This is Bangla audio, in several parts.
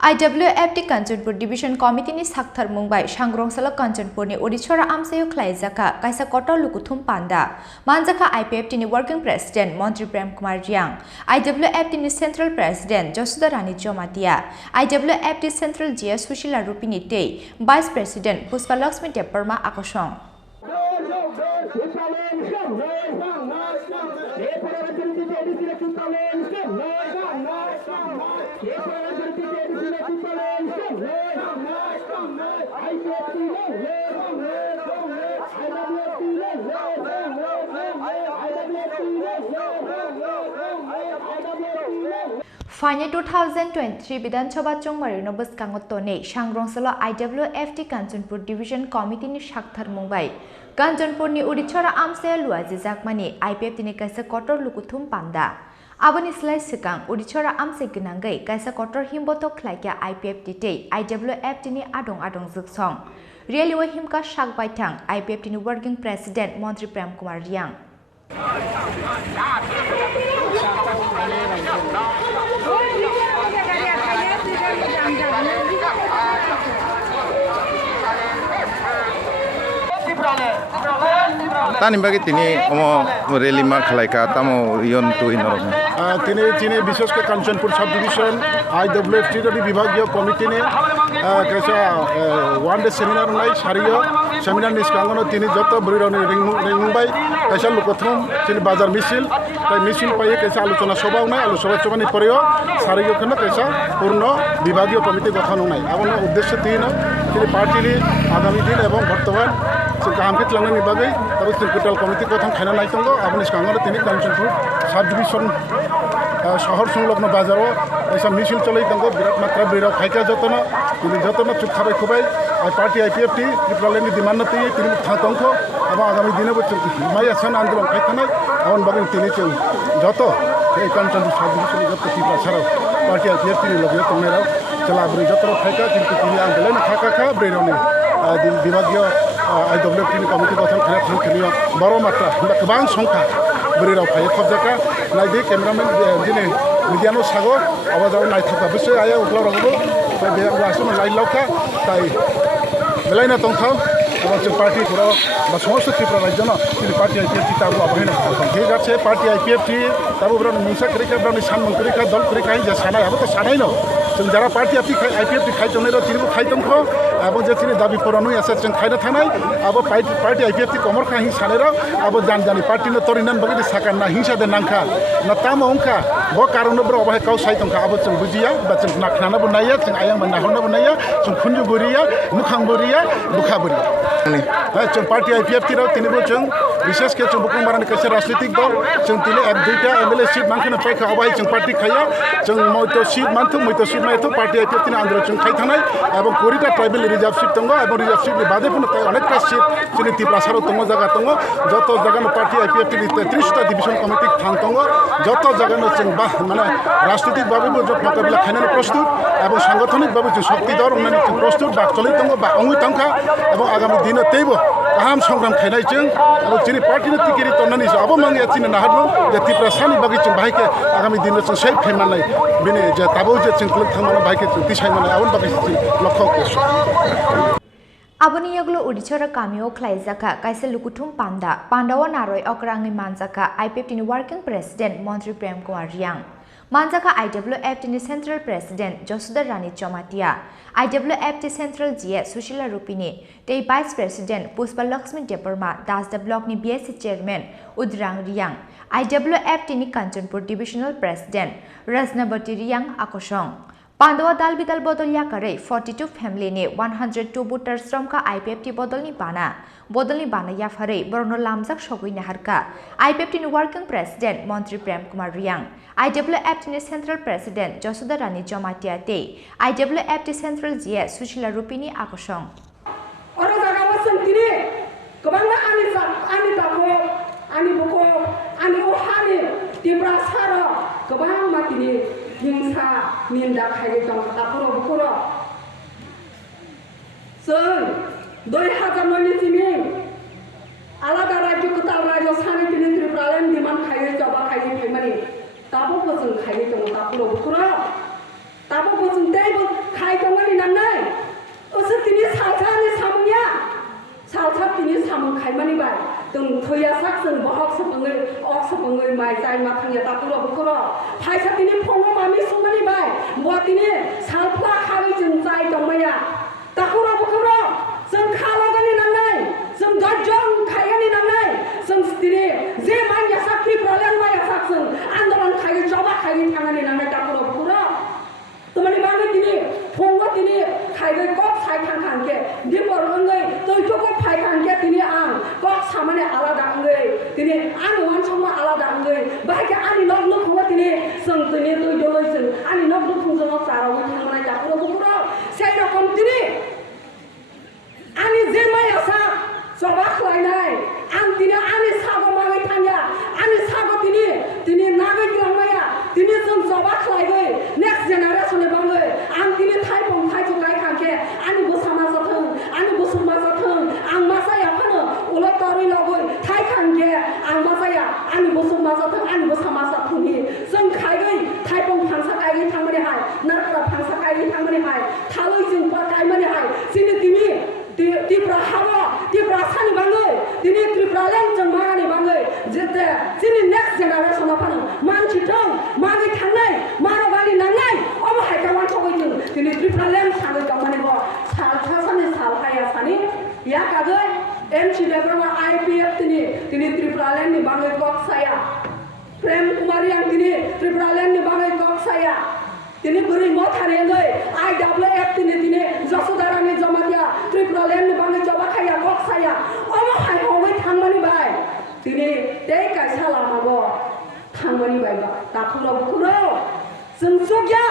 IWFT Kanchanpur Division Committee ni Sakhthar Mumbai Shangrongsala Kanchanpur ni Odishora Amsayo Klaijaka Kaisa Kotor Lukuthum Panda Manjaka IPFT ni Working President Montri Prem Kumar Riang IWFT ni Central President Josuda Rani Jomatia IWFT Central GS Sushila Rupini Tei Vice President Puspa Lakshmi Deparma Akoshong Fanya 2023 Bidhan Sabha Chongmari Nobus Kangotone Shangrongsala IWFT Kanchanpur Division Committee ni Sakhthar Mumbai Kanchanpur ni Urichora Amsaya Luaji Jakmani IPFT ni Kaisa Kotor Lukuthum Panda Abani Slai Sikang Urichora Amsay Gnangai Kaisa Kotor Himboto Klaikya IPFT Tei IWFT ni Adong Zuksong Railway Himka Shak Baitang IPFT ni Working President Montri Prem Kumar Riang Tani bagi tini rally ma khalaika tamo yon tu inorok tini বিশেষ করে কাঞ্চনপুর সাব ডিভিশন IWFT র বিভাগীয় কমিটি নে কাছে ওয়ান ডে সেমিনার নাই সারিও সেমিনার নিষ্কাঙ্গন তিনি যত বরিরনি রিংবাই কাছে লোকথম তিনি বাজার মিছিল তাই মিছিল পাইয়ে কাছে আলোচনা সভাও নাই আলোচনা সভানি পরেও সারিও কেন কাছে পূর্ণ বিভাগীয় কমিটি গঠন নাই এবং উদ্দেশ্য তিন তিনি পার্টিলি আগামী দিন এবং বর্তমান কামকে লাংনানি বাগै তবে টোটাল কমিটি গঠন খাইনা নাই দङ আপনি নিষ্কাঙ্গন তিনি কাঞ্চনপুর সাব ডিভিশন শহর সংলগ্ন বাজারও এইসব মিছিল চলাই দङ বিরাট মাত্রা বেড়াও খাইকা যতন তিনি যতন চুপ খাবাই খুবাই পার্টি IPFT ত্রিপুরালেন্ডি দিমান্নতি তিনি থাতংখ এবং আগামী দিনে বছর হিমাই আসান আন্দোলন খাইথানাই এমন বাগै তিনি যত এই কাঞ্চনপুর সাব ডিভিশন যত ত্রিপুরা ছাড়াও পার্টি IPFT ni লগে তংনাইরাও চলা বরি যত খাইকা কিন্তু তিনি আন্দোলন খাকা বেড়াওনি বিভাগীয় IWFT ni কমিটি গঠন খাইনা থাংখেনিও বড় মাত্রা গোবাं সংখ্যা বরিরাও খাই খবজাকা নাইদি ক্যামেরাম্যান দিনে মিডিয়ানো সাগো আবাজাও নাইথাকা বসে আয়া উকলা রগবো বে আসলে লাইন লাউকা তাই বেলাইনা তংথাও এবং পার্টি পুরো বা সমস্ত ত্রিপুরা রাজ্য না তিনি পার্টি IPFT তাবো আবাহিনা ঠিক আছে পার্টি IPFT তাবো ব্রাউন মুসা করিকা ব্রাউন সানমন করিকা দল করিকা যে সানাই আবো তো সানাই ন जों যারা পার্টি IPFT খাইতনেরো তিনিবো খাইতংখ এবং যে তিনি দাবি পূরণ আছে जों খাইনা থানাই আবো পার্টি IPFT কমর খাহি সানেরো আবো জানি পার্টি ন তরিনান বগি সাকার না হিংসা দে নাংখা না তাম অংখা ব কারণ ব্র অবাহে কাউ সাইতংখা আবো जों বুজিয়া বা जों নাখনানাবো নাইয়া जों আয়াং মান নাহনাবো নাইয়া जों খুনজু বরিয়া মুখাং বরিয়া বুখা বরিয়া जों पार्टी IPFT राव तिनीबो जों विशेष के जों बुकुं बारानि कैसे राजनीतिक दल जों तिनी एक दुईटा MLA सीट मानखनो पाइखा अबाय जों पार्टी खाया जों मयतो सीट मानथो पार्टी IPFT नि आन्दोलन जों खाइथानाय एबं 20टा ट्राइबल रिजार्व सीट दङ एबं रिजार्व सीट नि बादे फनो ताय अनेकटा सीट जोंनि ত্রিপুরা साराव दङ जागा दङ जत जागानो पार्टी IPFT नि 33टा डिविजन कमिटी थां दङ जत जागानो जों माने राजनीतिक बाबेबो जों मोकाबिला खाइनानो प्रस्तुत एबं सांगठनिक बाबे जों शक्तिधर उन्नयन प्रस्तुत बा चलि दङ बा अंगुइ तंखा एबं आगामी दिन तेबो गाहाम संग्राम खाइनाय जों एबं जोंनि पार्टीनि टिकेरि तन्नानि आबो मांगे चिनि नाहारनो जे त्रिपुरा सानि बागै जों बाहायके आगामी दिन जों सेफ खाइमानाय बिनि जे ताबो जे जों थांमानो बाहायके जों तिसायमानाय आबो बागै जों लक्ष्य Aboni yaglo Urichora Kamio Klaijaka Kaisa Lukuthum Pandawa Naroi Okrangi Manjaka IPFT ni Working President Montri Prem Kumar Riang Manjaka IWFT ni Central President Josuda Rani Jomatia IWFT Central GS Sushila Rupini Tei Vice President Puspa Lakshmi Deparma Dasda Block ni BSC Chairman Udrang Riang IWFT ni Kanchanpur Divisional President Rasnabati Riang Akoshong Pandawa dal bidal bodol yakare 42 family ne 102 voters romka IPFT bodolni bana yafare borono lamjak sogui naharka IPFT ni Working President Montri Prem Kumar Riang IWFT ni Central President Josuda Rani Jomatia Tei IWFT Central GS Sushila Rupini Akoshong Ora jaga wasan tini kebangga ani tako ani buko ani ohani tibra sara kebang matini हिंसा निंदा खाई दं तापुरो बुकुरो जों 2009 सिमी आलादा राज्य कुताल राज्य सानि तिनि त्रिपुरालेण्ड दिमान खाई जबा खाई फैमानि ताबो जों खाई दं तापुरो बुकुरो ताबो जों तेबो तिनि सामु खायमानि बाय जों थैया साक जों बहक सपङै माइ जाय मा थांया तापुरा बुखर फायसा तिनि फंगो मामि सुमानि बाय बवा तिनि सालफ्ला खाबै जों जाय दंमाया तापुरा बुखर जों खालागानि नांनाय जों गजजों खायगानि नांनाय जों तिनि जे माइया साख्रि प्रलेन माइया साक जों आन्दोलन खायै जबा खायै थांगानि नांनाय तापुरा बुखर तमानि बांगे तिनि फंगो तिनि खायगै कक साय थांखांके दिपर अंगै तैथको फायखांके तिनि आं कक सामाने आलादा अंगै तिनि आं वान समा आलादा अंगै बायके आनि नक नक खवा तिनि जों तिनि तै दलै जों आनि नक नक खुंजों सारावै थांनाय तापुरा बुखर सेय रकम तिनि आनि जे माइया सा जबा खलायनाय आं तिनि आनि सागो मागै थांया आनि सागो तिनि नागै दिलांनाया तिनि जों जबा खलायगै नेक्स्ट जेनारेशन बांगै आं तिनि थाइपं थाइजों गायखांके आनि बोसामा जाथों आनि बोसुमा जाथों आं मा जाया फानो उला तरै लगै थाइखांके आं मा जाया आनि बोसुमा जाथों आनि बोसामा जाथोंनि जों खायगै थाइपं फांसा गायगै थांमाने हाय नारका फांसा गायगै थांमाने हाय थालै जों पा गायमाने हाय सिनि तिनि तिप्रा हावा तिप्रा सानि बांगै तिनि त्रिप्रालेन जों मागानि बांगै जेते सिनि नेक्स्ट जेनारेशन फानो मानसि थं मागै थांनाय मारो गानि नांनाय अब हायका वान थगै जों तिनि त्रिप्रालेन सागै गामाने ब साल सानि साल हाया सानि या कागै एमसी बेग्रमा आईपीएफ तिनि त्रिप्रालेन नि बांगै कक्साया प्रेम कुमारी आं तिनि त्रिप्रालेन नि बांगै कक्साया तिनि बुरै म थानेगै आईडब्ल्यूएफ तिनि जसोदारानि जमातिया त्रिप्रालेन नि बांगै जबा खाया कक्साया अब हाय हमै थांमानि बाय तिनि ते कायसा लामाबो थांमानि बायबा तापुरा बुखुरो जों सग्या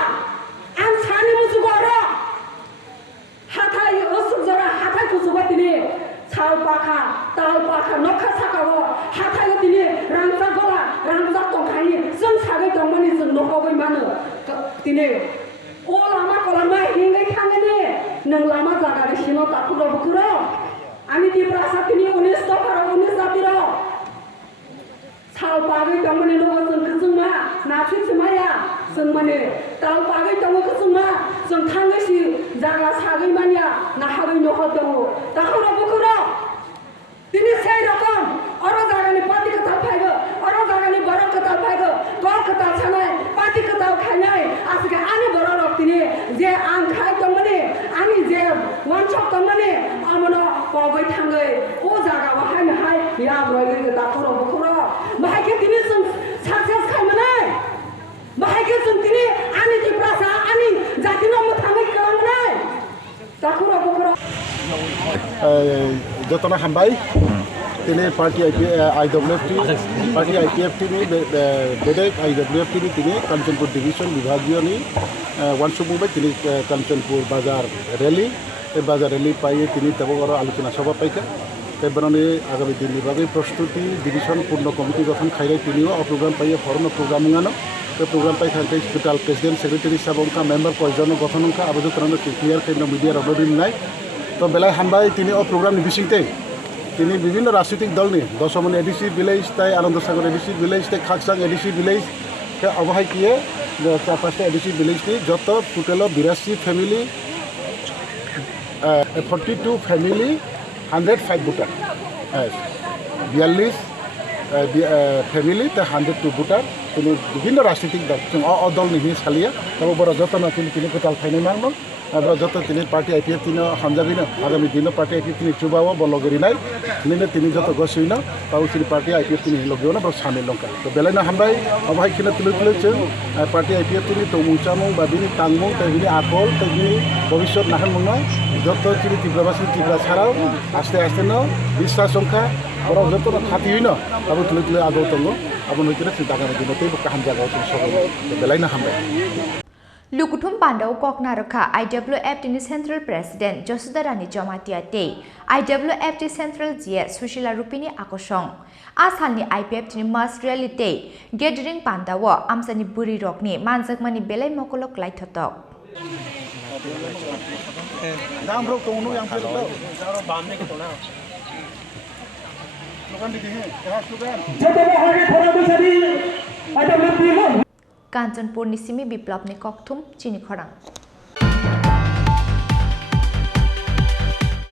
आं सानि मुजुगरो हाथाय असुक जरा हाथाय खुजुबा तिनि साल पाखा ताल पाखा नखा साकाबो हाथाय तिनि रांजा गला रांजा तंखानि जों सागै दंमानि जों नखबै मानो तिनि ओ लामा कलामा हिंगै थांगनि नों लामा जागारि सिनो तापुरा बुखुरो आनि दिप्रासा तिनि 19 तफार 19 जातिर साल पागै दंमानि लोगो जों खजोंमा नाफि सिमाया जों माने ताल पागै दङ खजोंमा जों थांगैसि जागा सागै मानिया नाहाबै नख दङ तापुरा बुखुरो तिनि सेय रकम अर जागानि पार्टी कथा फायगो अर जागानि बरक कथा फायगो ग कथा छनाय पार्टी कथा खायनाय आसके आनि बरक तिनि जे आं खाय दंमानि आनि जे वानचक दंमानि आमनो पगै थांगै ओ जागा वाहाय हाय या ब्रयगै तापुरा बुखुरो बाहायके तिनि जों सक्सेस खायमानाय बाहायके जों तिनि आनि दिप्रासा आनि जातिनो थांगै खालामनाय तापुरा बुखुरो जतना हामबाय तिनि पार्टी आईडब्ल्यूएफटी पार्टी आईपीएफ टीनि बेदे आईडब्ल्यूएफ टीनि तिनि कांचनपुर डिविजन विभागीयनि वानसुमुबाय तिनि कांचनपुर बाजार रैली बाजार रैली पाई तिनि तबगर आलोचना सभा पाइका तेबरनि आगामी दिन बागै प्रस्तुति डिविजन पूर्ण कमिटी गठन खायराय तिनिओ प्रोग्राम पाइए फरनो प्रोग्रामिंगानो बे प्रोग्राम पाइ थांखै टोटाल प्रेसिडेंट सेक्रेटारि साबंका मेम्बर कयजन गठनंका आबो तरनो क्लियर खायनो मीडिया रबदिनाय तो बेलाय हामबाय तिनि प्रोग्राम बिसिंते तिनि विभिन्न राजनीतिक दलनि दशमन एडीसी विलेज ताई आनंद सागर एडीसी विलेज ताई खाकसां एडीसी विलेज के अबहाय किए पाँचटा एडीसी विलेज नि जत total 82 family 42 family 105 voter 42 family 102 voter तिनि विभिन्न राजनीतिक दल दल नि सालिया तब बर जतन तिनि टोटाल फाइनाय मांगमोन जत तिनि पार्टी आईपीएफ तिनि हमजाबिनो आगामी दिन पार्टी आईपीएफ तिनि चुबाव बलगेरिनाय तिनि जत गसिनो ताउ तिनि पार्टी आईपीएफ तिनि लगेवना बर सामिल लंका तो बेलायना हामबाय अबहाय खिना तुलुतुलु जों पार्टी आईपीएफ तिनि तमुचामु बा बिनि तांगमु तिनि आकल तिनि भबिष्यत नाहन मंगना जत तिनि तिब्राबासि तिब्रा साराव आस्ते आस्ते न बिस्वा संख्या बर जत खाति होइनो अब तुलुतुलु आगो तंगो अब नइतिना चिंता गाना दिन ते बका हामजागाव सगल बेलायना हामबाय लुकुथुम पांडाव ककना रखा IWF T central president Jasodarani Jamatia ते IWF T central GA Sushila रूपिनी आकर्षण आसालनी IPF T mass reality gathering पांडाव आमसानी बुरी रकनी मानजकमानी बेलाय मकलक लाइथतक कांचनपुर निसिमी विप्लव ने ककथुम चिनी खरां।